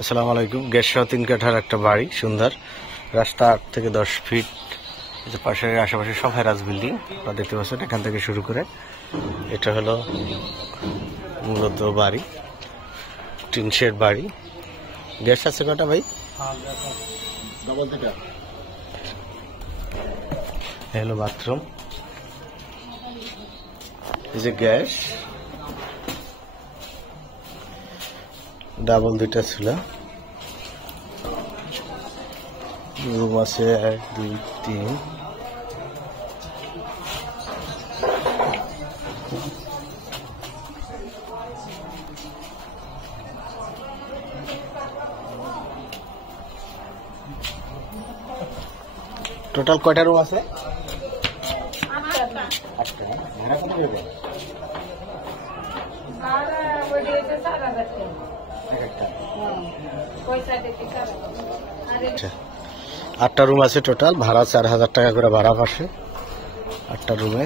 আসসালামু আলাইকুম। গ্যাস 3 কাঠার একটা বাড়ি, সুন্দর। রাস্তা 8 থেকে 10 ফিট। পাশে আশেপাশে সব হ্যারাস বিল্ডিং আপনারা দেখতে পাচ্ছেন। এখান থেকে শুরু করে এটা হলো মূলত বাড়ি, টিন শেড বাড়ি। গ্যাস আছে কটা ভাই? হলো বাথরুম, এই যে গ্যাস ডাবল দুইটা ছিল। রুম আছে 1 2 3, টোটাল কয়টা রুম আছে? 8টা। ভাড়া কত দেবে? 8টা রুম আছে টোটাল। ভাড়া 4000 টাকা করে ভাড়া পাশে। 8টা রুমে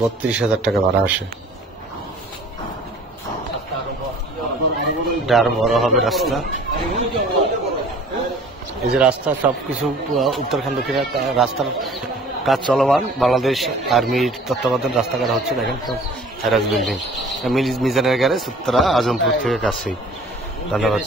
32,000 টাকা ভাড়া আসে। আর বড় হবে রাস্তা। এই যে রাস্তা সবকিছু উত্তরাখণ্ড দক্ষিণের রাস্তার কাজ চলমান। বাংলাদেশ আর্মির তত্ত্বাবধান রাস্তাঘাট হচ্ছে। দেখেন সব হ্যারাস বিল্ডিং। মিজানের গাড়ি উত্তরা আজমপুর থেকে কাছেই। ধন্যবাদ।